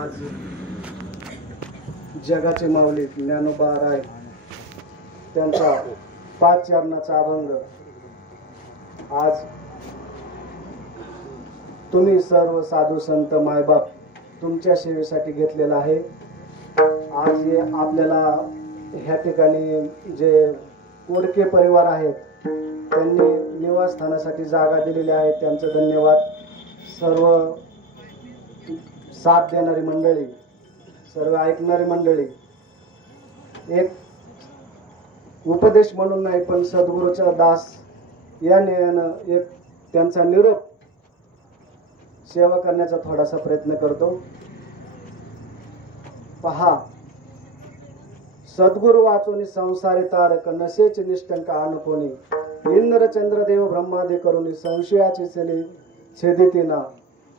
आज जगाचे माऊली ज्ञानोबा राय त्यांचा 5 चरणाचा अभंग आज तुम्ही सर्व साधू संत मायबाप तुमच्या सेवेसाठी घेतलेला आहे। आज हे आपल्याला ह्या ठिकाणी जे कोडके परिवार आहेत त्यांनी निवासस्थानासाठी जागा दिलेली आहे, त्यांचं धन्यवाद। सर्व साथ देणारी मंडळी, सर्व ऐकणारी मंडळी, एक उपदेश म्हणून नाही पण सद्गुरूचा दास या नेयानं एक त्यांचा निरोप सेवा करण्याचा थोडासा प्रयत्न करतो। पहा, सद्गुरु वाचोनी संसारी तारक नशेचे निष्ठंक आनकोनी इंद्र चंद्रदेव ब्रह्मादि करुणी संशयाची सेली छेदितीना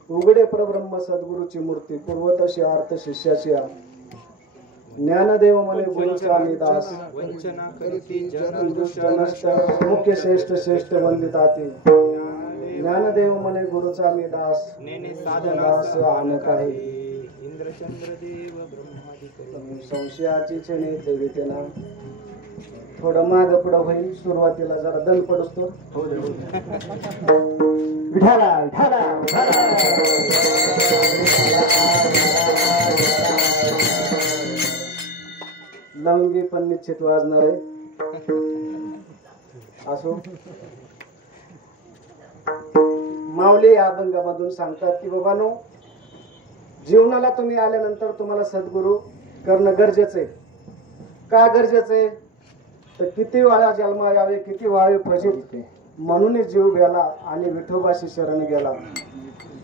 उघडे परब्रह्म सद्गुरूची मूर्ती पूर्वतशी अर्थ शिष्याची ज्ञानदेव मने गुरुचा मी दास वंचना करती जन दुष्ट नष्ट मुख्य श्रेष्ठ श्रेष्ठ वंदिताती ज्ञानदेव मने गुरुचा मी दास नेने दास आन काही इंद्र चंद्रदेव ब्रह्मादि करुणी संशयाची छेने छेदितीना। थोडं माग पुढं होईल, सुरुवातीला जरा दल पडतो। विठाला विठाला लवंगी पण निश्चित वाजणार आहे। असो, माऊली या अभंगामधून सांगतात की बाबांनो, जीवनाला तुम्ही आल्यानंतर तुम्हाला सद्गुरू करणं गरजेचं आहे। का गरजेचं आहे तर किती वेळा जन्म यावे, किती व्हावे फजित, म्हणून जीव गेला आणि विठोबाशी शरण गेला।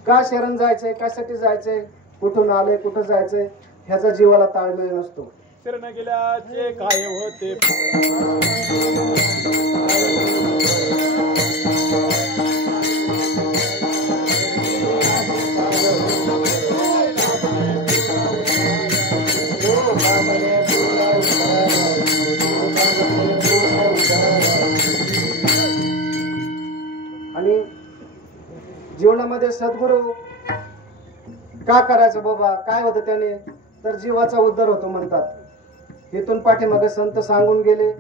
का शरण जायचंय, कशासाठी जायचंय, कुठून आले, कुठं जायचंय, ह्याचा जीवाला ताळमेळ नसतो। शरण गेल्याचे काय होते आणि जीवनामध्ये सद्गुरू का करायचं बाबा, काय होतं त्याने, तर जीवाचा उद्धार होतो म्हणतात। इथून पाठीमागे संत सांगून गेले,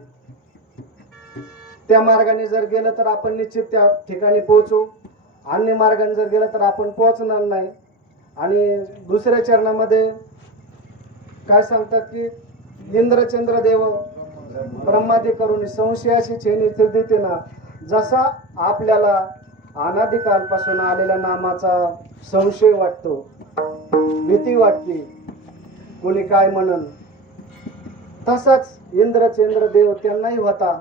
त्या मार्गाने जर गेलं तर आपण निश्चित त्या ठिकाणी पोहोचू, अन्य मार्गाने जर गेलं तर आपण पोहोचणार नाही। आणि दुसऱ्या चरणामध्ये काय सांगतात की इंद्रचंद्र देव ब्रह्मादि करून संशयाची छेनी देते ना। जसा आपल्याला अनादिकालपासून आलेल्या नामाचा संशय वाटतो, भीती वाटते, कोणी काय म्हणन, तसाच इंद्रचंद्र देव त्यांनाही होता।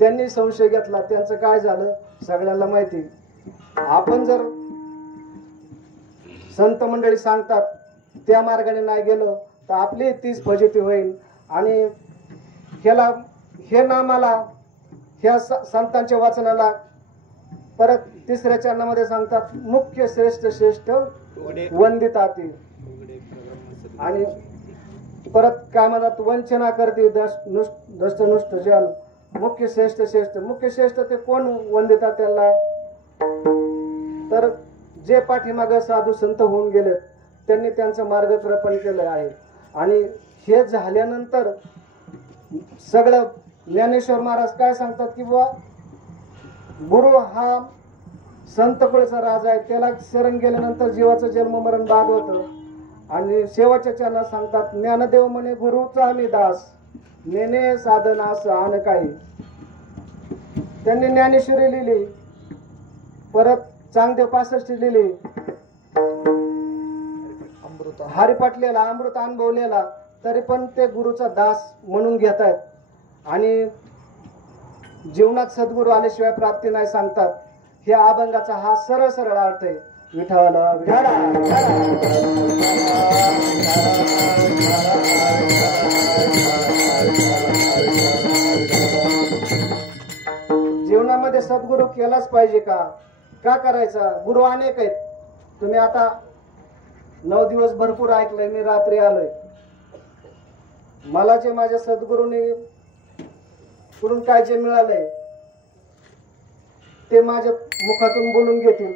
त्यांनी संशय घेतला, त्यांचं काय झालं सगळ्यांना माहिती। आपण जर संत मंडळी सांगतात त्या मार्गाने नाही गेलो तर आपली तीच फजिती होईल। आणि हे नामाला, ह्या संतांच्या वाचनाला परत तिसऱ्या चरणामध्ये सांगतात मुख्य श्रेष्ठ श्रेष्ठ वंदिताती। आणि परत काय म्हणतात, वंचना करते दष्ट नुष्ट जन मुख्य श्रेष्ठ श्रेष्ठ। मुख्य श्रेष्ठ ते कोण वंदितात त्याला, तर जे पाठीमाग साधू संत होऊन गेलेत त्यांनी त्यांचं मार्गक्रमण केलं आहे। आणि हे झाल्यानंतर सगळं ज्ञानेश्वर महाराज काय सांगतात की बुवा, गुरु हा संत कुळचा राजा आहे, त्याला शरण गेल्यानंतर जीवाचं जन्म मरण बाद होतं। आणि शेवटच्या चरणात सांगतात ज्ञानदेव म्हणे गुरुचा आम्ही दास नेने साधनास आन काही। त्यांनी ज्ञानेश्वरी लिहिली, परत चांगदेव 65 लिहिली, हरिपाटलेला अमृत अनुभवलेला, तरी पण ते गुरुचा दास म्हणून घेत आहेत। आणि जीवनात सद्गुरू आल्याशिवाय प्राप्ती नाही सांगतात। ह्या अभंगाचा हा सरळ सरळ अर्थ आहे। विठाला विठाला जीवनामध्ये सद्गुरू केलाच पाहिजे का करायचा? गुरु अनेक आहेत। तुम्ही आता 9 दिवस भरपूर ऐकलंय, मी रात्री आलोय। मला जे माझ्या सद्गुरूंनी कडून काय जे मिळालंय ते माझ्या मुखातून बोलून घेतील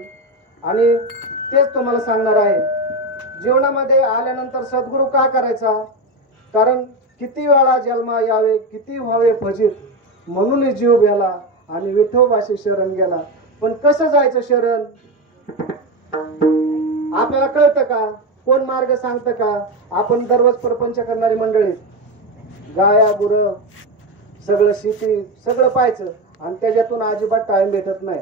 आणि तेच तुम्हाला सांगणार आहे। जीवनामध्ये आल्यानंतर सद्गुरू का करायचा? कारण किती वेळा जन्मा यावे, किती व्हावे फजित, म्हणून जीव गेला आणि विठोबाशी शरण गेला. पण कसं जायचं शरण? आपल्याला कळतं का? कोण मार्ग सांगतं का? आपण दररोज प्रपंच करणारी मंडळी, गाया गुर सगळं शेती सगळं पाहायचं आणि त्याच्यातून अजिबात टाइम भेटत नाही.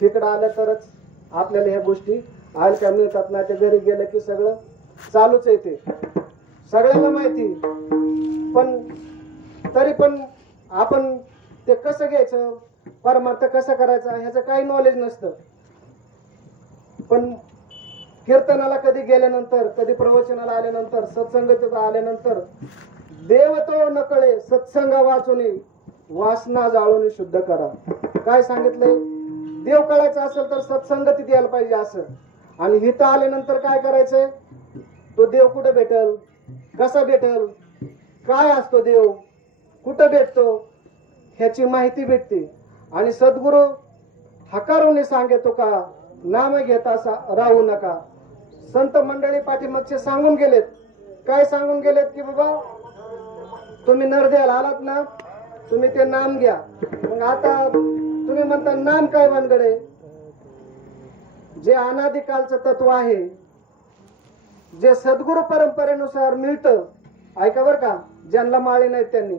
तिकडं आलं तरच आपल्याला ह्या गोष्टी आयल्या मिळतात, नाही ते घरी गेलं की सगळं चालूच येते, सगळ्यांना माहिती. पण तरी पण आपण ते कसं घ्यायचं, परमार्थ कसं करायचा ह्याचं काही नॉलेज नसतं. पण कीर्तनाला कधी गेल्यानंतर, कधी प्रवचनाला आल्यानंतर, सत्संगतीत आल्यानंतर, देव तो नकळे सत्संग वाचून वासना जाळून शुद्ध करा. काय सांगितलंय? देव कळायचं असेल तर सत्संगतीत यायला पाहिजे असं. आणि इथं आल्यानंतर काय करायचंय? तो देव कुठं भेटल, कसा भेटल, काय असतो देव, कुठं भेटतो ह्याची माहिती भेटते. आणि सद्गुरू हकारून सांगतो का नाम घेता राहू नका. संत मंडळी पाठीमागचे सांगून गेलेत. काय सांगून गेलेत? की बाबा तुम्ही नरदेवाला आलात ना, तुम्ही ते नाम घ्या. मग आता तुम्ही म्हणता नाम काय भानगडे? जे अनादिकालचं तत्व आहे, जे सद्गुरू परंपरेनुसार मिळतं, ऐका बर का, ज्यांना माळी नाहीत त्यांनी,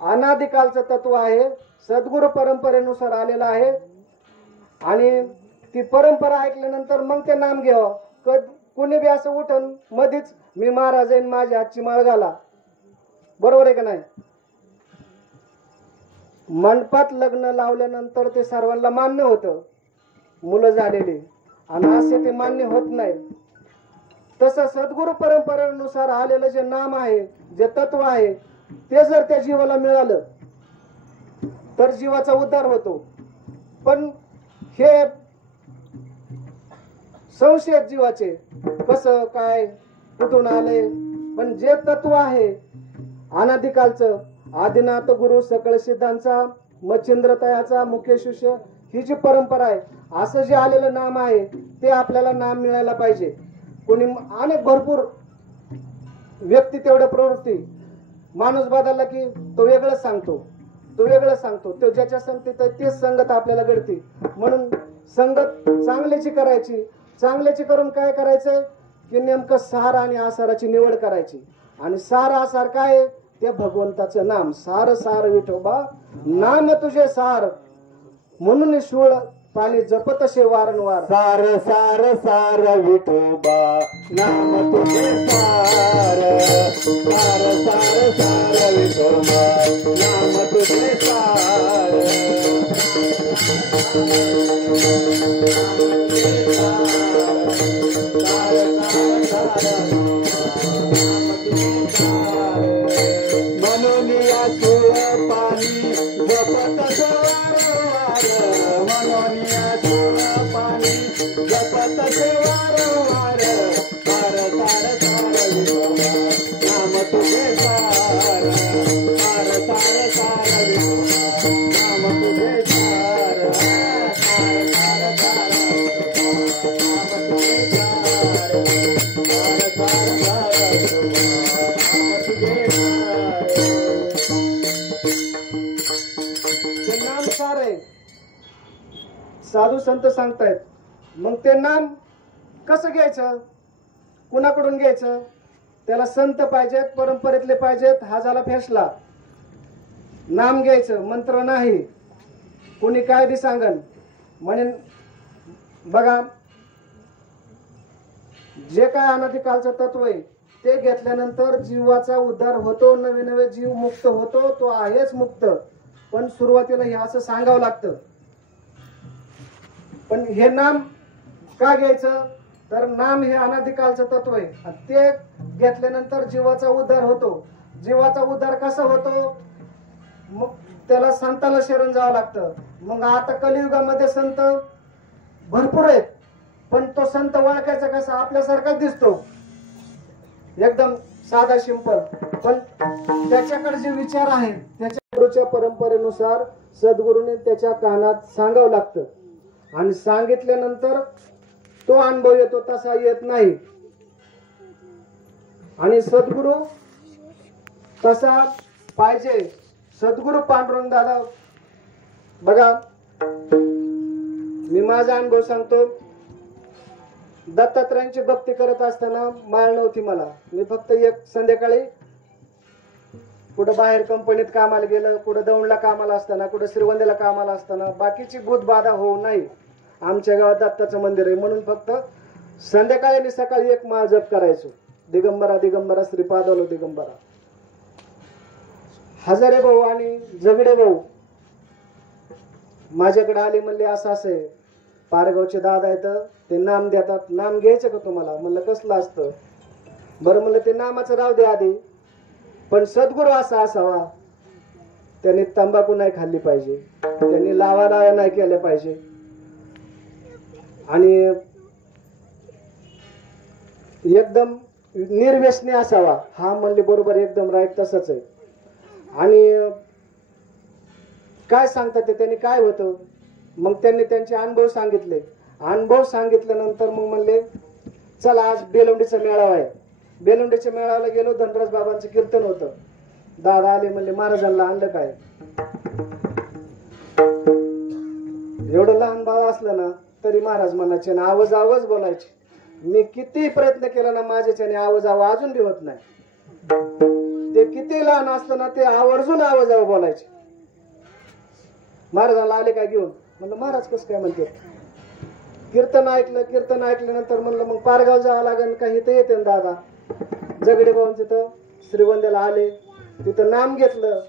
अनादिकालचं तत्व आहे, सद्गुरू परंपरेनुसार आलेलं आहे. आणि ती परंपरा ऐकल्यानंतर मग ते नाम घ्यावं. कोणी बी असं उठन मधीच मी महाराज आहे माझ्या हातची माळ घाला, बरोबर आहे का नाही? मंडपात लग्न लावल्यानंतर ते सर्वांना मान्य होतं, मुलं झालेली, आणि असे ते मान्य होत नाही. तसं सद्गुरू परंपरेनुसार आलेलं जे नाम आहे, जे तत्व आहे, ते जर त्या जीवाला मिळालं तर जीवाचा उद्धार होतो. पण हे संशय जीवाचे, कसं काय, कुठून आले? पण जे तत्व आहे अनादिकालचं, आदिनाथ गुरु सकळ सिद्धांचा, मच्छिंद्रतयाचा मुख्य शिष्य, ही जी परंपरा आहे, असं जे आलेलं नाम आहे ते आपल्याला नाम मिळायला पाहिजे. कोणी अनेक भरपूर व्यक्ती तेवढ्या प्रवृत्ती, माणूस बदलला की तो वेगळंच सांगतो, तो वेगळंच सांगतो, तो ज्याच्या संगतीत तेच संगत आपल्याला घडते. म्हणून संगत चांगल्याची करायची. चांगल्याची करून काय करायचंय? की नेमकं सार आणि आसाराची निवड करायची. आणि सार आसार काय? ते भगवंताचं नाम. सार सार विठोबा नाम तुझे सार, म्हणून शूळ पाणी जपतसे वारंवार. सार सार सार विठोबा नाम तुझे सार, सार सार सार विठोबा नाम तुझे सार. म्हणून या सुळ पाणी जपतसे वारंवार, म्हणून या सुळ पाणी जपतसे वारंवार. सार सार सार विठोबा नाम तुझे सार, सार सार सार विठोबा नाम तुझे सार, सार सार सार नाम तुझे सार, सार सार सार विठोबा नाम तुझे सार. ते नाम सार आहे, साधू संत सांगतायत. मग ते नाम कसं घ्यायचं, कुणाकडून घ्यायचं? त्याला संत पाहिजेत, परंपरेतले पाहिजेत, हा झाला फैसला. नाम घ्यायचं, मंत्र नाही. कोणी काय बी सांगन म्हणेन. बघा, जे काय अनादिकालचं तत्व आहे ते घेतल्यानंतर जीवाचा उद्धार होतो, नवे नवे जीव मुक्त होतो, तो आहेच मुक्त. पण सुरुवातीला हे असं सांगावं लागतं. पण हे नाम का घ्यायचं? तर नाम हे अनादिकालचं तत्व आहे, ते घेतल्यानंतर जीवाचा उद्धार होतो. जीवाचा उद्धार कसा होतो? मग त्याला संताला शरण जावं लागतं. मग आता कलियुगामध्ये संत भरपूर आहेत, पण तो संत ओळखायचा कसा? आपल्यासारखाच दिसतो, एकदम साधा सिंपल, पण त्याच्याकडे जे विचार आहे त्याच्या गुरुच्या परंपरेनुसार सद्गुरूने त्याच्या कानात सांगावं लागतं. आणि सांगितल्यानंतर तो अनुभव येतो, तसा येत नाही. आणि सद्गुरू तसा पाहिजे. सद्गुरू पांडुरंग दादा बघा, मी माझा अनुभव सांगतो. दत्तात्रयांची भक्ती करत असताना माळ नव्हती मला. मी फक्त एक संध्याकाळी कुठं बाहेर कंपनीत कामाला गेलं, कुठं दौंडला कामाला असताना, कुठं श्रीगोंद्याला कामाला असताना, बाकीची भूत बाधा होऊ नये. आमच्या गावात दत्ताचं मंदिर आहे म्हणून फक्त संध्याकाळी आणि सकाळी एक माळ जप करायचो. दिगंबरा दिगंबरा श्रीपादलो दिगंबरा. हजारे भाऊ आणि झगडे भाऊ माझ्याकडे आले, म्हणले असं असं आहे, पारगावचे दादा आहेत ते नाम देतात, नाम घ्यायचं का तुम्हाला? म्हणलं कसलं असतं? बरं म्हणलं ते नामाचं राव दे आधी, पण सद्गुरू असा असावा, त्यांनी तंबाखू नाही खाल्ली पाहिजे, त्यांनी लावा नाही केल्या पाहिजे, आणि एकदम निर्व्यसनी असावा. हा म्हणले बरोबर, एकदम राईट, तसंच आहे. आणि काय सांगतात ते, त्यांनी काय होतं, मग त्यांनी त्यांचे अनुभव सांगितले. अनुभव सांगितल्यानंतर मग म्हणले चला आज बेलवंडीचा मेळावा आहे. बेलवंडीच्या मेळाव्याला गेलो. धनराज बाबांचं कीर्तन होतं. दादा आले, म्हणले महाराजांना आणलं काय? एवढं लहान बाळ असलं ना तरी महाराज म्हणायचे ना आवाज आवाज बोलायचे. मी किती प्रयत्न केला ना माझ्याच्याने आवाज आवाज अजून बी होत नाही. ते किती लहान असलं ना ते आवर्जून आवाज आवाज बोलायचे. महाराजांना आले काय घेऊन? म्हणलं महाराज कसं काय म्हणते? कीर्तन ऐकलं. कीर्तन ऐकल्यानंतर म्हणलं मग पारगाव जावं लागेल का? इथं येते ना दादा. जगडे भाऊन तिथं श्रीगोंद्याला आले, तिथं नाम घेतलं.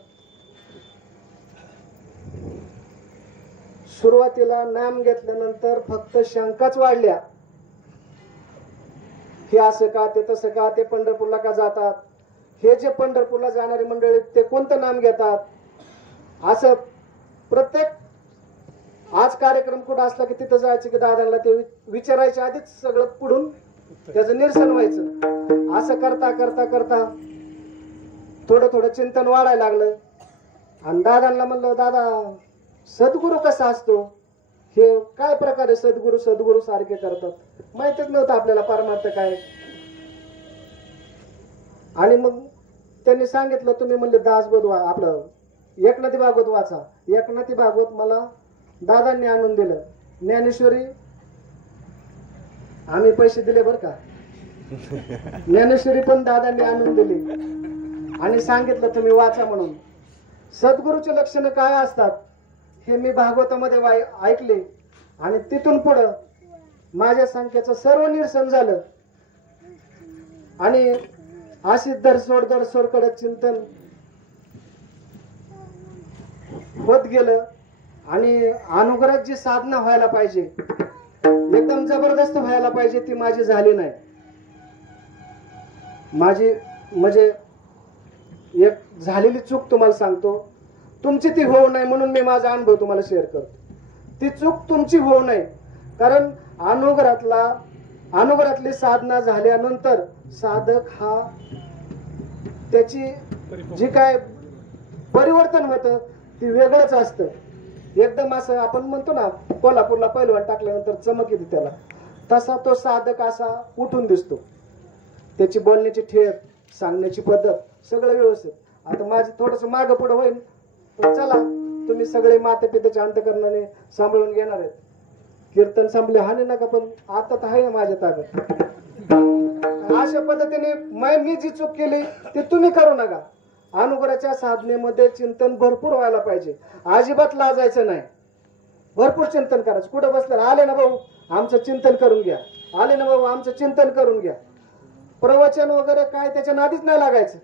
सुरुवातीला नाम घेतल्यानंतर फक्त शंकाच वाढल्या. हे असं का, ते तसं का, ते पंढरपूरला का जातात, हे जे पंढरपूरला जाणारी मंडळी ते कोणतं नाम घेतात, असं प्रत्येक आज कार्यक्रम कुठं असला की तिथं जायचं की दादांना ते विचारायच्या आधीच सगळं पुढून त्याचं निरसन व्हायचं. असं करता करता करता थोडं थोडं चिंतन वाढायला लागलं. आणि दादांना म्हणलं दादा सद्गुरू कसा असतो, हे काय प्रकारे सद्गुरू सद्गुरू सारखे करतात? माहितच नव्हतं आपल्याला परमार्थ काय. आणि मग त्यांनी सांगितलं तुम्ही म्हणले दासबोध आपलं एकनाथी भागवत वाचा. एकनाथी भागवत मला दादांनी आणून दिलं. ज्ञानेश्वरी आम्ही पैसे दिले बर का, ज्ञानेश्वरी पण दादांनी आणून दिली आणि सांगितलं तुम्ही वाचा म्हणून. सद्गुरूचे लक्षणं काय असतात हे मी भागवतामध्ये ऐकले. आणि तिथून पुढं माझ्या संख्येचं सर्व निरसन झालं. आणि अशी दरसोड कडक चिंतन होत गेलं. आणि अनुग्रहात जी साधना व्हायला पाहिजे, एकदम जबरदस्त व्हायला पाहिजे, ती माझी झाली नाही. माझी म्हणजे एक झालेली चूक तुम्हाला सांगतो. तुमची ती होऊ नये म्हणून मी माझा अनुभव तुम्हाला शेअर करतो. ती चूक तुमची होऊ नये, कारण अनुग्रहातली साधना झाल्यानंतर साधक हा त्याची जी काय परिवर्तन होतं ती वेगळंच असतं. एकदम असं आपण म्हणतो ना कोल्हापूरला पैलवान टाकल्यानंतर चमक येते त्याला, तसा तो साधक असा उठून दिसतो. त्याची बोलण्याची ठेप, सांगण्याची पद्धत सगळं व्यवस्थित. आता माझं थोडस मागं पुढं होईल, पण चला तुम्ही सगळे मातेपित्याच्या अंतकरणाने सांभाळून घेणार आहेत. कीर्तन संपले हाने नका, पण आता तर आहे ना माझ्या ताब्यात. अशा पद्धतीने मी जी चूक केली ती तुम्ही करू नका. अनुग्रहाच्या साधनेमध्ये चिंतन भरपूर व्हायला पाहिजे. अजिबात लाजायचं नाही. भरपूर चिंतन करायचं. कुठं बसलं आले ना भाऊ आमचं चिंतन करून घ्या, आले ना भाऊ आमचं चिंतन करून घ्या. प्रवचन वगैरे काय त्याच्या नादीच नाही लागायचं.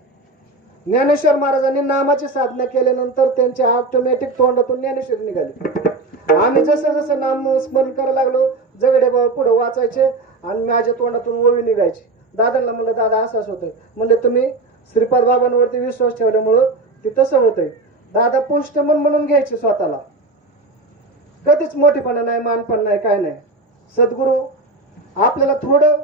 ज्ञानेश्वर महाराजांनी नामाची साधना केल्यानंतर त्यांच्या ऑटोमॅटिक तोंडातून ज्ञानेश्वरी निघाली. आम्ही जसं जसं नाम स्मरण करायला लागलो जगडे बाबा पुढे वाचायचे आणि माझ्या तोंडातून ओवी निघायची. दादांना म्हणलं दादा असंच होतंय. म्हणले तुम्ही श्रीपाद बाबांवरती विश्वास ठेवल्यामुळं ते तसं होतंय. दादा पुष्टमन म्हणून घ्यायचे स्वतःला. कधीच मोठेपणा नाही, मानपण नाही, काय नाही. सद्गुरू आपल्याला थोडं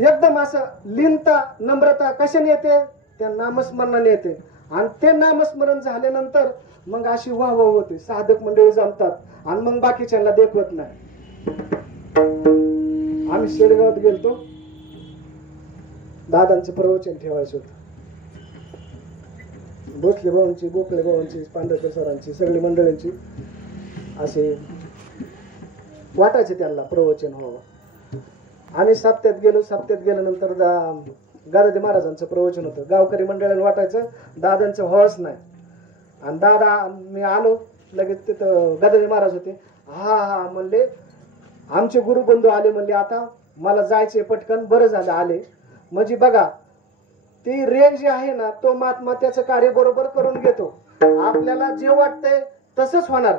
एकदम असं लीनता नम्रता कशाने येते? त्या नामस्मरणाने येते. आणि ते नामस्मरण झाल्यानंतर मग अशी वाह होते. साधक मंडळी जमतात आणि मग बाकीच्यांना देखवत नाही. आम्ही शेडगावात गेलतो. दादांचं प्रवचन ठेवायचं होतं. भोसले भावांची, गोखले भावांची, पांढरकर सरांची, सगळी मंडळींची असे वाटायचे त्यांना प्रवचन व्हावं. आम्ही सप्त्यात गेल्यानंतर गादादे महाराजांचं प्रवचन होतं. गावकरी मंडळाला वाटायचं दादांचं व्हावंच नाही. आणि दादा मी आलो लगेच तिथं गादादे महाराज होते. हा म्हणले आमचे गुरुबंधू आले म्हणले आता मला जायचे पटकन, बरं झालं आले. म्हणजे बघा ती रेंज जी आहे ना तो महात्मा त्याचं कार्य बरोबर करून घेतो. आपल्याला जे वाटतंय तसंच होणार,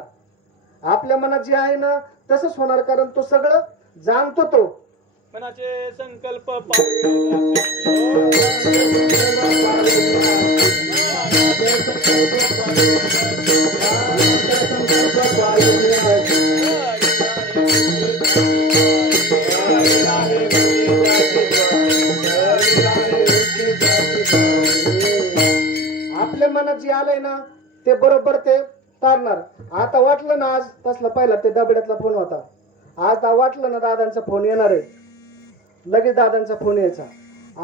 आपल्या मनात जे आहे ना तसंच होणार, कारण तो सगळं जाणतो. तो मनाचे संकल्प आपल्या मनात जे आलंय ना ते बरोबर ते तारणार. आता वाटलं ना आज तसला पहिला ते डबड्यातला फोन होता. आता वाटलं ना दादांचा फोन येणार आहे, लगेच दादांचा फोन यायचा.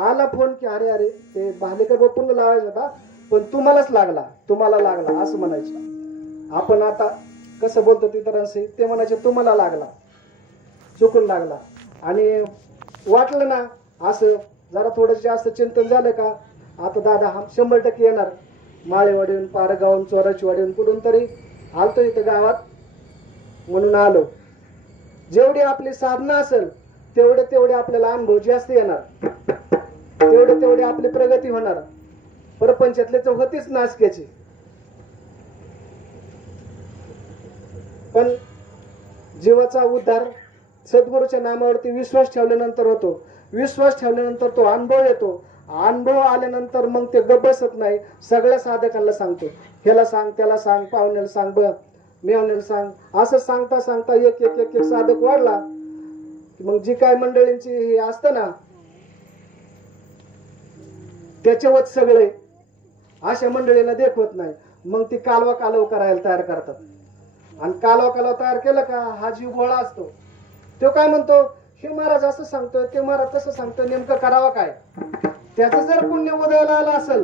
आला फोन की अरे ते भालेकर बापूंना लावायचा होता पण तुम्हाला लागला असं म्हणायचं. आपण आता कसं बोलतो इतरांशी, ते म्हणायचे तुम्हाला लागला, चुकून लागला. आणि वाटलं ना असं जरा थोडं जास्त चिंतन झालं का आता दादा हा 100% येणार. माळेवाडीहून, पारगावून, चोराचीवाडीहून कुठून तरी आलतो इथं गावात म्हणून आलो. जेवढी आपली साधना असेल तेवढे आपल्याला अनुभव जास्त येणार, तेवढे आपली प्रगती होणार. प्रपंचातले तर होतीच नासक्याची, पण जीवाचा उद्धार सद्गुरूच्या नामावरती विश्वास ठेवल्यानंतर होतो. विश्वास ठेवल्यानंतर तो अनुभव येतो. अनुभव आल्यानंतर मग ते गप्प बसत नाही, सगळ्या साधकांना सांगतो. ह्याला सांग, त्याला सांग, पाहुण्याला सांग, मेवण्याला सांग. असं सांगता सांगता एक साधक वाढला. मग जी काय मंडळींची हे असतं ना त्याच्यावर सगळे अशा मंडळीला देखवत नाही. मग ती कालवा करायला तयार करतात. आणि कालवा तयार केलं का हा जीव गोळा असतो. तो काय म्हणतो, हे महाराज असं सांगतोय, ते महाराज तसं सांगतोय, नेमकं करावं काय. त्याचं जर पुण्य उदयाला आलं असेल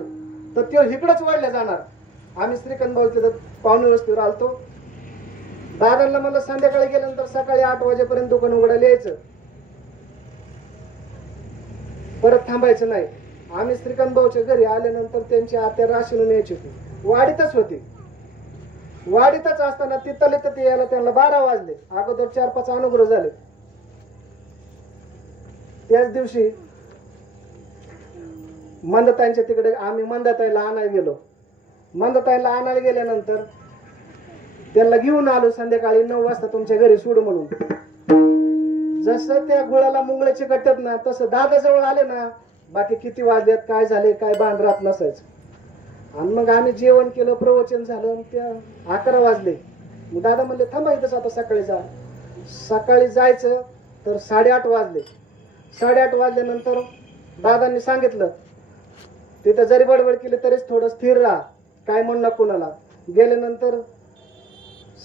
तर तो इकडंच वाढले जाणार. आम्ही श्रीकांत भाऊ तिथं पाहुणे वस्तीवर आलतो. दादांना मला संध्याकाळी गेल्यानंतर सकाळी 8 वाजेपर्यंत दुकान उघडायला यायचं, परत थांबायचं नाही. आम्ही श्रीकांत भाऊच्या घरी आल्यानंतर त्यांची आत्या राशीनं न्यायची होती. वाडीतच होती. वाडीतच असताना तिथं यायला त्यांना 12 वाजले. अगोदर 4-5 अनुग्रह झाले. त्याच दिवशी मंदताईंच्या तिकडे आम्ही मंदताईला आणायला गेलो. मंदताईला आणायला गेल्यानंतर त्यांना घेऊन आलो. संध्याकाळी 9 वाजता तुमच्या घरी सोड म्हणून. जसं त्या गुळाला मुंगळे चिकटतात ना तसं दादा जवळ आले ना बाकी किती वाजल्यात काय झाले काय भान राहत नसायचं. आणि मग आम्ही जेवण केलं, प्रवचन झालं. त्या 11 वाजले. मग दादा म्हणले थांबा इथंच आता सकाळी जा. सकाळी जायचं तर 8:30 वाजले. 8:30 वाजल्यानंतर दादांनी सांगितलं तिथं जरी बडबड केली तरीच थोडं स्थिर राहा, काय म्हणणं कुणाला. गेल्यानंतर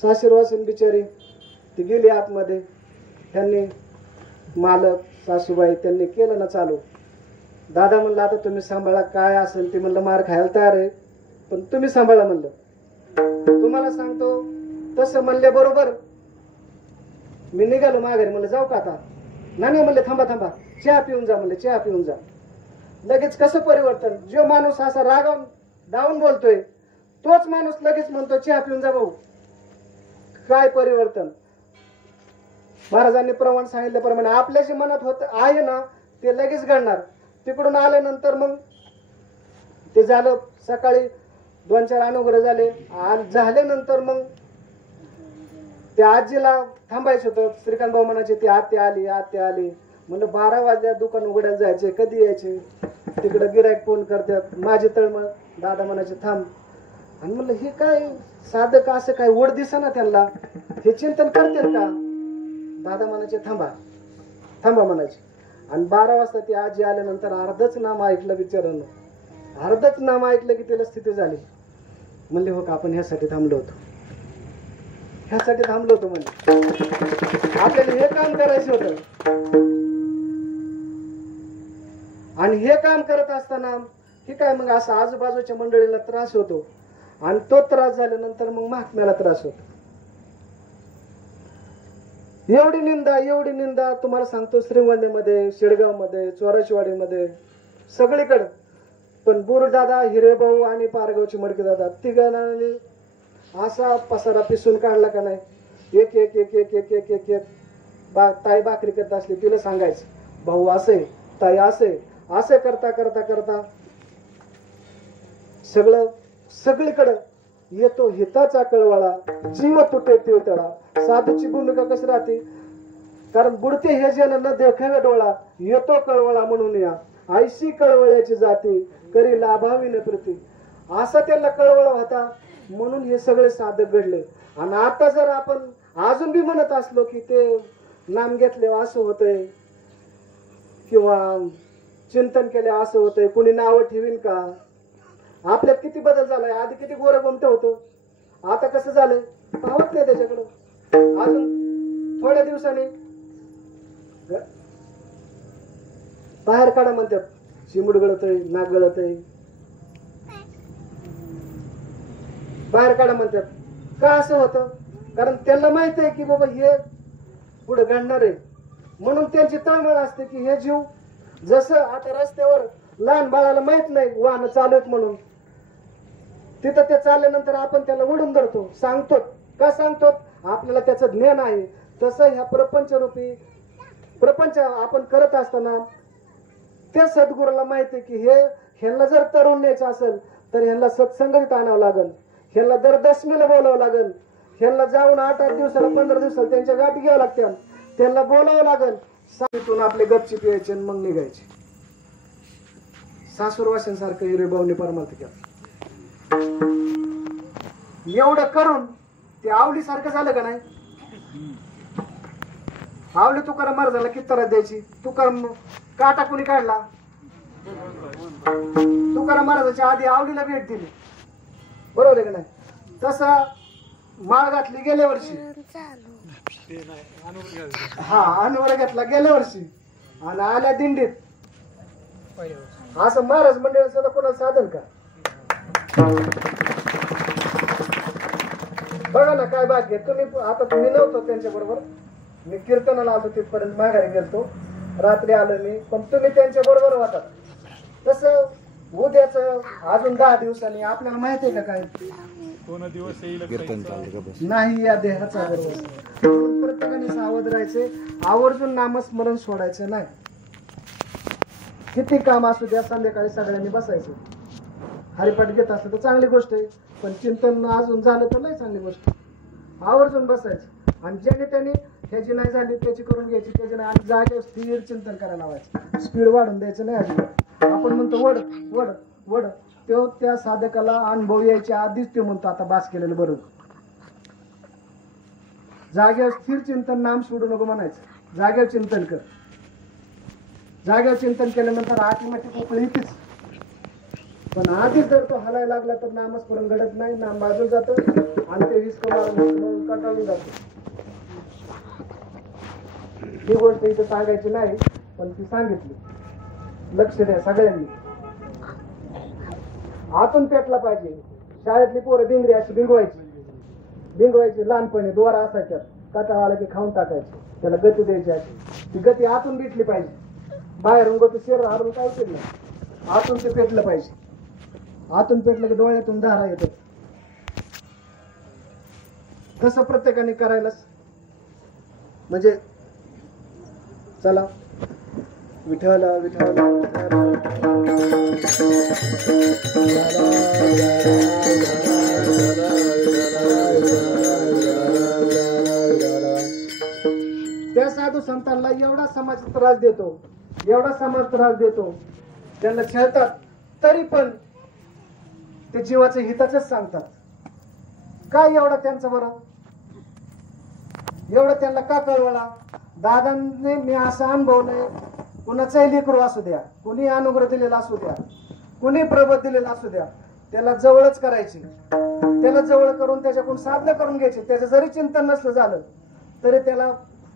सासरवासीन बिचारी ती गेली आतमध्ये. त्यांनी मालक सासूबाई त्यांनी केलं ना चालू. दादा म्हणलं आता तुम्ही सांभाळा, काय असेल ते म्हणलं मार खायला तयार आहे पण तुम्ही सांभाळा म्हणलं. तुम्हाला सांगतो तसं म्हणले बरोबर मी निघालो माघारी. म्हणलं जाऊ का आता. नाही म्हणले थांबा चहा पिऊन जा म्हणले, चहा पिऊन जा. लगेच कसं परिवर्तन. जो माणूस असा रागावून डाऊन बोलतोय तोच माणूस लगेच म्हणतो चहा पिऊन जा भाऊ. काय परिवर्तन. महाराजांनी प्रमाण सांगितल्याप्रमाणे आपल्या जे मनात होत आहे ना ते लगेच घडणार. तिकडून आल्यानंतर मग ते झालं. सकाळी 2-4 अनुग्रह झाले. झाल्यानंतर मग त्या आजीला थांबायचं होतं. श्रीकांत भाऊ म्हणायचे ती आत्या आली. म्हणलं 12 वाजल्या दुकान उघडायला जायचे, कधी यायचे. तिकडे गिरायक फोन करतात, माझे तळमळ. दादा म्हणायचे थांब. आणि म्हणलं हे काय साधक असं काय ओढ दिसा ना त्यांना, हे चिंतन करतील का. दादा म्हणायचे थांबा म्हणायचे. आणि 12 वाजता ती आजी आल्यानंतर अर्धच नाम ऐकलं बिचारानं. अर्धच नाम ऐकलं की त्याला स्थिती झाली. म्हणले हो का आपण ह्यासाठी थांबलो होतो म्हणजे आपल्याला हे काम करायचं होतं. आणि हे काम करत असताना ठीक आहे, मग असं आजूबाजूच्या मंडळीला त्रास होतो आणि तो त्रास झाल्यानंतर मग महात्म्याला त्रास होतो. एवढी निंदा तुम्हाला सांगतो, श्रीगोंद्यामध्ये, शेडगावमध्ये, चोराशीवाडीमध्ये, सगळीकडे. पण बुरदादा, हिरेभाऊ आणि पारगावचे मडके दादा तिघांनी असा पसारा पिसून काढला का नाही. एक एक एक एक एक एक एक एक ताई भाकरी करत असली तिला सांगायचं, भाऊ असे, ताई असे, असे करता करता करता सगळीकडे येतो हिताचा कळवळा, जीव तुटे तिळतळा. साधूची भूमिका कशी राहते, कारण बुडते हे जन न देखावे डोळा, येतो कळवळा म्हणून या, ऐशी कळवळ्याची जाती करी लाभावी न प्रती. असा त्याला कळवळ होता म्हणून हे सगळे साधक घडले. आणि आता जर आपण अजून बी म्हणत असलो की ते नाम घेतले असं होतंय किंवा चिंतन केले असं होतंय, कुणी नावं ठेवीन का. आपल्यात किती बदल झालाय, आधी किती गोरं गोमटे होतं, आता कसं झालंय पाहत नाही त्याच्याकडं. अजून थोड्या दिवसांनी बाहेर काढा म्हणतात, शिमुड गळतय, नाक गळतय, बाहेर काढा म्हणतात. का असं होतं, कारण त्यांना माहित आहे की बाबा हे पुढे घडणार आहे, म्हणून त्यांची तळमळ असते की हे जीव. जसं आता रस्त्यावर लहान बाळाला माहित नाही वाहन चालू आहेत म्हणून, तिथं ते चालल्यानंतर आपण त्याला ओढून धरतो, सांगतो. का सांगतो, आपल्याला त्याचं ज्ञान आहे. तसं ह्या प्रपंच आपण करत असताना त्या सद्गुरूला माहिती आहे की ह्यांना जर तरुण न्यायचं असेल तर ह्यांना सत्संगीत आणावं लागेल, ह्यांना दर दशमीला बोलावं लागेल, ह्यांना जाऊन 8-8 दिवसाला 15 दिवसाला त्यांच्या गाठी घ्यावं लागतात, त्यांना बोलावं लागेल. सांगितून आपले गपची प्यायचे आणि मग निघायचे. सासूरवाशांसारखं हिरेभाऊनी परमार्थ केला. एवढं करून ते आवली सारखं झालं का नाही. आवली तुकाराम महाराजाला किती त्रास द्यायची. तुकाराम काटा कोणी काढला, तुकाराम महाराजाच्या आधी आवलीला भेट दिली, बरोबर आहे का नाही. तसं माळ घातली गेल्या वर्षी, हा अनवर घेतला गेल्या वर्षी आणि आल्या दिंडीत. असं महाराज मंडळ सुद्धा कोणाला साधन का. बघा ना काय भाग्य. तुम्ही नव्हतो त्यांच्या बरोबर, मी कीर्तनाला आलो, तिथपर्यंत माघारी गेलतो, रात्री आलो मी, पण तुम्ही त्यांच्या बरोबर होतात. तसं उद्याच अजून 10 दिवसांनी आपल्याला माहिती आहे का काय दिवस येईल नाही या देहाचा बरोबर. प्रत्येकाने सावध राहायचे, आवर्जून नामस्मरण सोडायचं नाही. किती काम असू द्या, संध्याकाळी सगळ्यांनी बसायचं. हरिपाठ घेत असलं तर चांगली गोष्ट आहे, पण चिंतन अजून झालं तर नाही चांगली गोष्ट. आवर्जून बसायचं आणि ज्याने त्याने ह्याची नाही झाली त्याची करून घ्यायची, त्याची नाही. आणि जागेवर स्थिर चिंतन करायला लावायचं, स्पीड वाढून द्यायचं नाही अजिबात. आपण म्हणतो वड वड वड, तो त्या साधकाला अनुभव यायच्या आधीच ते म्हणतो आता बास केलेलं बरं. जागेवर स्थिर चिंतन, नाम सोडू नको म्हणायचं, जागेवर चिंतन कर. जागेवर चिंतन केल्यानंतर ऑटोमॅटिक उकळी येतेच. पण आधीच जर तो हलायला लागला तर नामस्मरण घडत नाही, नाम बाजून जातो आणि ते हिसक मारून कंटाळून जातो. ही गोष्ट इथं सांगायची नाही, पण ती सांगितली. लक्ष द्या सगळ्यांनी. आतून पेटला पाहिजे. शाळेतली पोरं भिंगरी अशी भिंगवायची लहानपणी, दोरा असायच्या, काटा आला की खाऊन टाकायची, त्याला गती द्यायची अशी. ती गती आतून भेटली पाहिजे. बाहेरून गती शरीर हारून काय केलं, आतून ते पेटलं पाहिजे. आतून पेटलं की डोळ्यातून धारा येतात. तसं प्रत्येकाने करायलाच म्हणजे. चला विठ्ठल विठ्ठल. त्या साधू संतांना एवढा समाज त्रास देतो, एवढा समाज त्रास देतो, त्यांना छळतात, तरी पण ते जीवाचं हिताचंच सांगतात. काय एवढा त्यांचं बरं, एवढं त्यांना का कळवला. दादांनी मी असं अनुभवलंय, कुणाचाही लेकरू असू द्या, कुणी अनुग्रह दिलेला असू द्या, कुणी प्रबोध दिलेला असू द्या, त्याला जवळच करायची. त्याला जवळ करून त्याच्याकडून साधना करून घ्यायची. त्याचं जरी चिंतन नसलं झालं तरी त्याला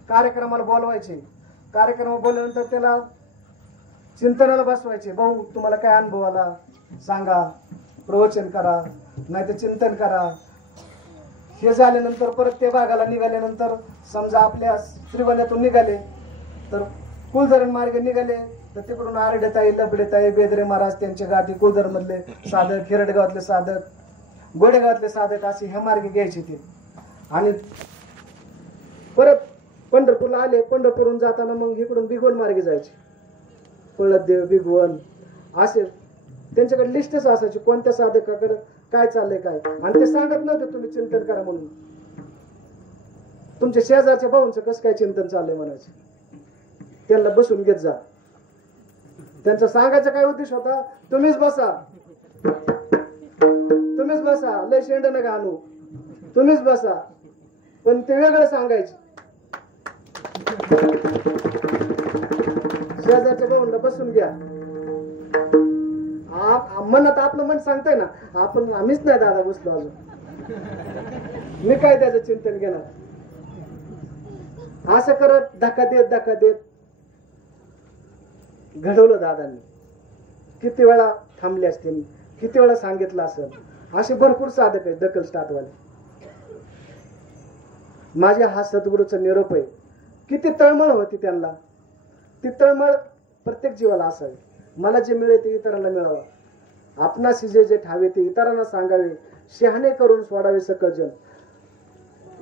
कार्यक्रमाला बोलवायचे. कार्यक्रम बोलल्यानंतर त्याला चिंतनाला बसवायचे. भाऊ तुम्हाला काय अनुभव आला सांगा, प्रवचन करा, नाही तर चिंतन करा. हे झाल्यानंतर परत त्या भागाला निघाल्यानंतर समजा आपल्या श्रीवण्यातून निघाले तर कुलधरण मार्गे निघाले तर तिकडून आरडेताई, लबडेताई, बेदरे महाराज त्यांचे गाठी, कुलधर मधले साधक, खिरडगावातले साधक, गोडेगावातले साधक असे ह्या मार्गे घ्यायचे ते. आणि परत पंढरपूरला आले. पंढरपूरहून जाताना मग इकडून भिगवण मार्गे जायचे. पळदेव, भिगवण असे त्यांच्याकडे लिस्टच असायची कोणत्या साधकाकडे काय चाललंय काय. आणि ते सांगत नव्हते तुम्ही चिंतन करा म्हणून. तुमच्या शेजारच्या भाऊंचं कसं काय चिंतन चाललंय म्हणायचे. त्यांना बसून घेत जा. त्यांचा सांगायचा काय उद्देश होता, तुम्हीच बसा, तुम्हीच बसा, लय शेंड नका आणू, तुम्हीच बसा. पण ते वेगळं सांगायचे. शेजारच्या भाऊंना बसून घ्या. मनात आपलं मन सांगताय ना, आपण आम्हीच नाही दादा बसलो अजून, मी काय त्याचं चिंतन घेणार. असं करत धक्का देत घडवलं दादांनी. किती वेळा थांबले असतील, किती वेळा सांगितलं असेल. असे भरपूर साधक आहेत दखल स्टार्टवाले. माझ्या हा सद्गुरूचा निरोप आहे. किती तळमळ होती त्यांना. ती तळमळ प्रत्येक जीवाला असावी. मला जे मिळेल ते इतरांना मिळावं, आपणाशी जे जे ठावे ते इतरांना सांगावे, शहाणे करून सोडावे सकल जन.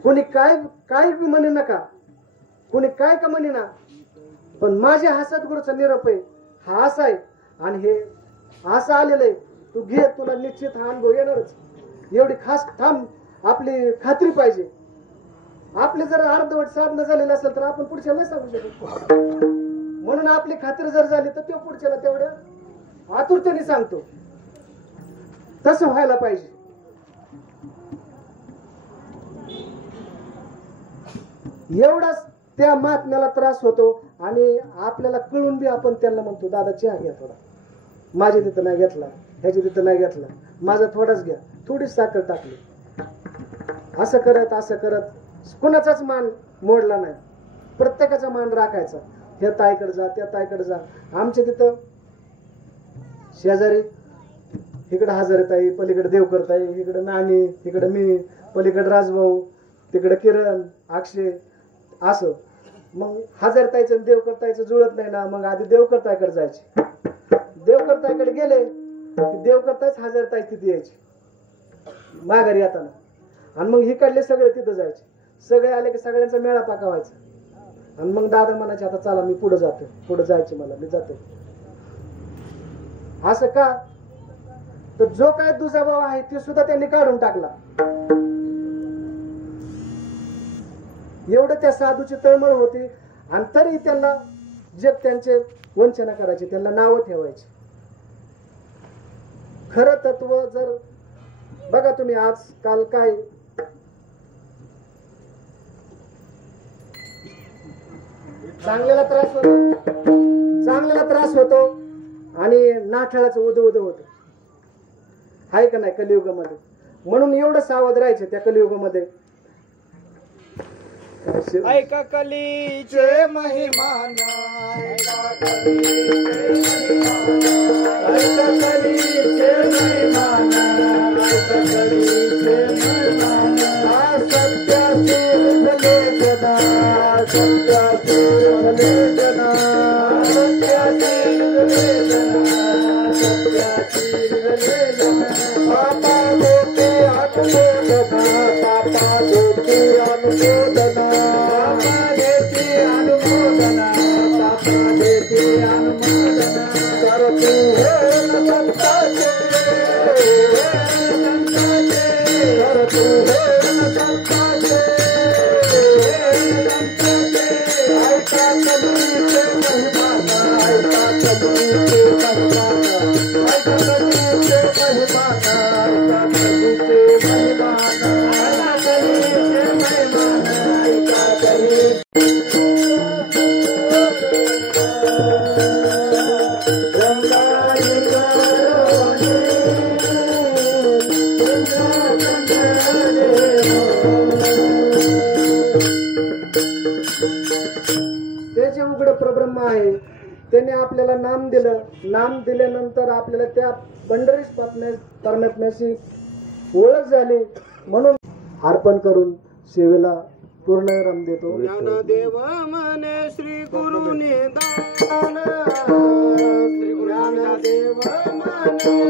कोणी काय म्हणे नका, कोणी काय का म्हणे ना, पण माझ्या हा सद्गुरूचा निरोप आहे. हा असा आहे आणि हे असं आलेलं आहे. तू घे, तुला निश्चित हा अनुभव येणारच. एवढी खास थांब, आपली खात्री पाहिजे. आपले जर अर्धवट साधनं झालेलं असेल तर आपण पुढच्याला सांगू शकतो. म्हणून आपली खात्री जर झाली तर तो पुढच्याला तेवढ्या आतुरतेने सांगतो. तसं व्हायला पाहिजे. एवढाच त्या महात्म्याला त्रास होतो आणि आपल्याला कळून बी आपण त्यांना म्हणतो दादा चहा घ्या थोडा, माझ्या तिथं नाही घेतला, ह्याच्या तिथं नाही घेतला, माझा थोडाच घ्या, थोडीच साखर टाकली. असं करत कुणाचाच मान मोडला नाही. प्रत्येकाचा मान राखायचा. ह्या ताईकडे जा, त्या ताईकडे जा. आमच्या तिथं शेजारी इकडे हजारेताई, पलीकडे देवकरताई, इकडे नानी, इकडे मी, पलीकडे राजभाऊ, तिकडे किरण, अक्षय, असं. मग हजारताईचं देवकरताईचं जुळत नाही ना, मग आधी देवकरताईकडे जायचे. देवकरताईकडे गेले की देवकरताईच हजारताई तिथे यायची माघारी येताना. आणि मग इकडले सगळे तिथं जायचे. सगळे आले की सगळ्यांचा मेळा पाकावायचा. आणि मग दादा म्हणायचे आता चला मी पुढे जातो, पुढे जायचे मला, मी जातो. असं का, तर जो काय दुजाभाव आहे ते सुद्धा त्यांनी काढून टाकला. एवढं त्या साधूची तळमळ होती. आणि तरी त्यांना जे त्यांचे वंचना करायचे, त्यांना नावं ठेवायचे. खरं तत्व जर बघा तुम्ही, आजकाल काय चांगल्याला त्रास होतो आणि नाठाळाचं उद होत आहे का नाही कलियुगामध्ये. म्हणून एवढं सावध राहायचं त्या कलियुगामध्ये. ऐका कलीचे महिमान, ऐका कलीचे महिमान, ऐका कलीचे महिमान. सत्याशीर झाले जना, सत्याशीर झाले जना, सत्याशीर झाले जना, सत्याशीर झाले जना. पापा देते अनुमोदना, पापा देते अनुमोदना, पापा देते अनुमोदना, पापा देते अनुमोदना. कर तू हे न संताचे, कर तू हे न संताचे, ऐका कलीचे महिमान, ऐका कलीचे महिमान, ऐका कलीचे महिमान, ऐका कलीचे महिमान, ऐका कलीचे महिमान, ऐका कलीचे. ते जे उघड प्रब्रह्म आहे त्याने आपल्याला नाम दिलं. नाम दिल्यानंतर आपल्याला त्या पंढरीस परमात्म्याशी ओळख झाली. म्हणून अर्पण करून सेवेला पूर्ण रम देतो. ज्ञानदेव म्हणे श्री गुरु निदान, ज्ञानदेव म्हणे श्री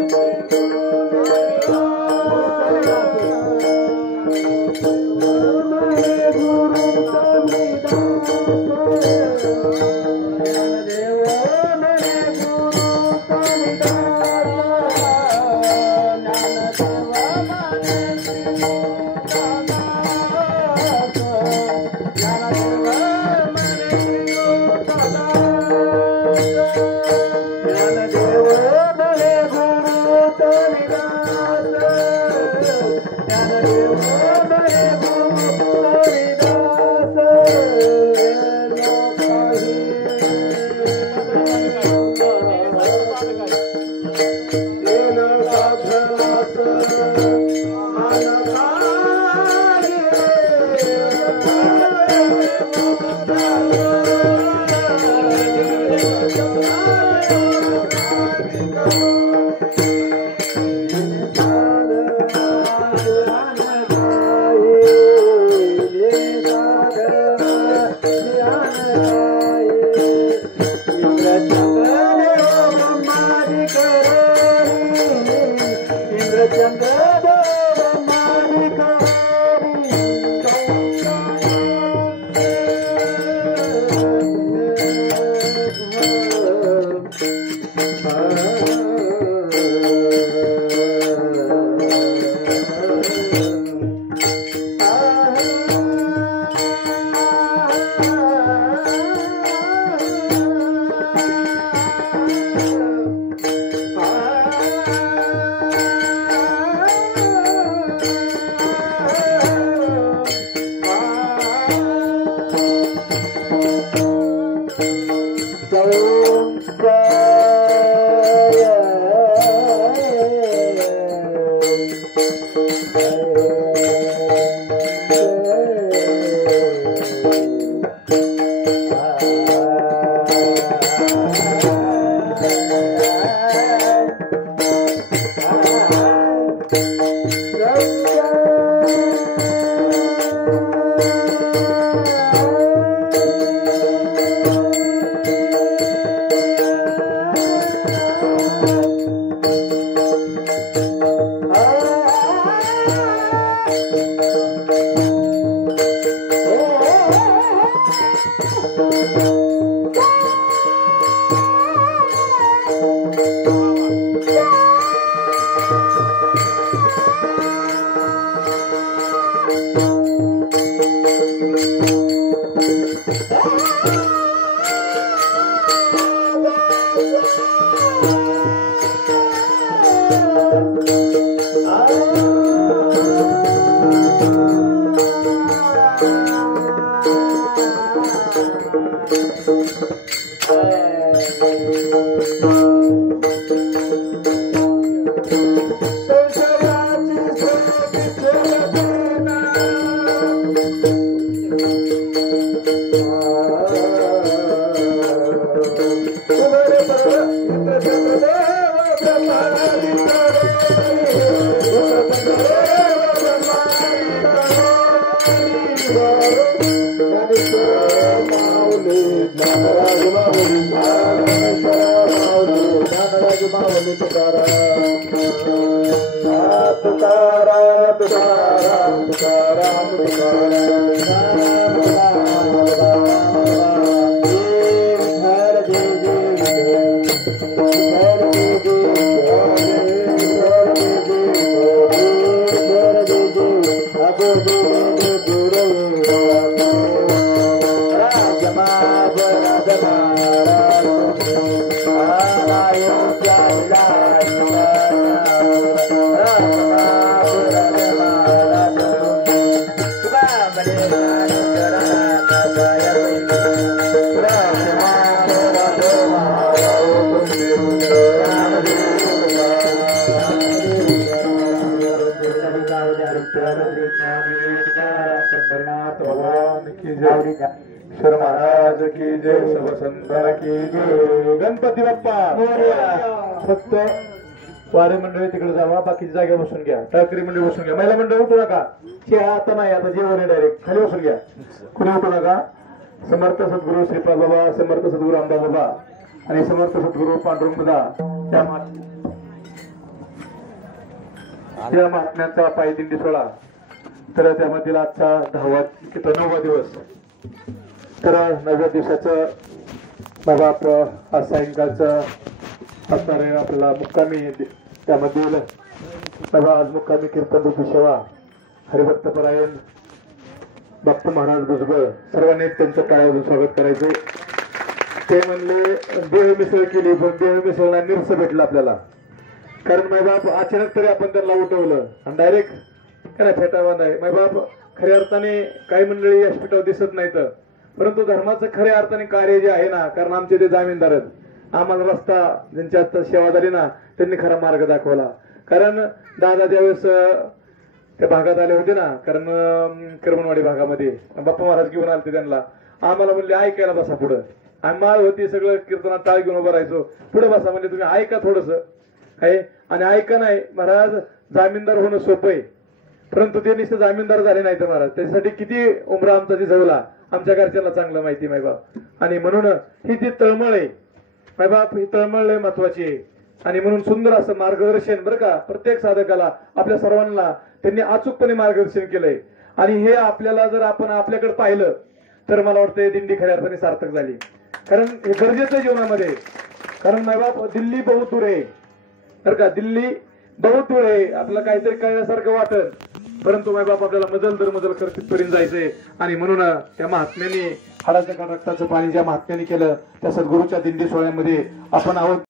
ईश्वर महाराज की जय, सब संतान की जय. गणपती बाप्पा. फक्त वारे मंडळी तिकडे जावा, बाकीची जागा बसून घ्या. टाकरी मंडळी बसून घ्या. महिला मंडळ उठू नका. चहा आता नाही, आता जेवण आहे डायरेक्ट. खाली बसून घ्या. कुणी उठू नका. समर्थ सद्गुरू श्रीपाद बाबा, समर्थ सद्गुरू अंबा बाबा आणि समर्थ सद्गुरू पांडुरंग दादा या महात्म्यांचा पायदिंडी सोहळा. तर त्यामधील आजचा 9वा दिवस. तर 9व्या दिवसाचं बाबा आज सायंकाळचं असणार आहे आपल्याला मुक्कामी. त्यामधील बाबा आज मुक्कामी कीर्तन रूपी सेवा हरिभक्तपरायण बाप्पा महाराज भुजबळ सर्वांनी त्यांचं टाळ्याचं स्वागत करायचंय. ते म्हणले देह मिसळ केली, पण देह मिसळला निरस भेटलं आपल्याला. कारण मायबाप अचानक तरी आपण त्यांना उठवलं आणि डायरेक्ट काय फेटावा नाही. मायबाप खऱ्या अर्थाने काही मंडळी व्यासपीठावर दिसत नाहीत, परंतु धर्माचं खऱ्या अर्थाने कार्य जे आहे ना, कारण आमचे ते जामीनदार आहेत. आम्हाला रस्ता ज्यांची आता सेवा झाली ना, त्यांनी खरा मार्ग दाखवला. कारण दादा ज्यावेळेस त्या भागात आले होते ना, कारण करमणवाडी भागामध्ये बाप्पा महाराज घेऊन आले त्यांना. आम्हाला म्हणले ऐकायला बसा पुढं. आणि माळ होती, सगळं कीर्तनात टाळ घेऊन उभं राहायचो. पुढे बसा म्हणजे तुम्ही ऐका थोडस आहे. आणि ऐका नाही महाराज, जामीनदार होणं सोपं आहे, परंतु ते नुसते जामीनदार झाले नाही तर महाराज त्याच्यासाठी किती उमरा आमचा झिजवला आमच्या घरच्यांना चांगलं माहिती मायबाप. आणि म्हणून ही जी तळमळ आहे मायबाप, ही तळमळ लय महत्वाची आहे. आणि म्हणून सुंदर असं मार्गदर्शन बरं का प्रत्येक साधकाला, आपल्या सर्वांना त्यांनी अचूकपणे मार्गदर्शन केलंय. आणि हे आपल्याला जर आपण आपल्याकडे पाहिलं तर मला वाटतं दिंडी खऱ्या अर्थाने सार्थक झाली. कारण हे गरजेचं आहे जीवनामध्ये. कारण मायबाप दिल्ली बहुत दूर आहे बरं का, दिल्ली बहुत दूर आहे. आपल्याला काहीतरी कळण्यासारखं वाटत, परंतु मायबाप आपल्याला मजल दर मजल करत तिथपर्यंत जायचंय. आणि म्हणून त्या महात्म्याने हाडाच्या रक्ताचं पाणी ज्या महात्म्याने केलं त्या सद्गुरूच्या दिंडी सोहळ्यामध्ये आपण आहोत.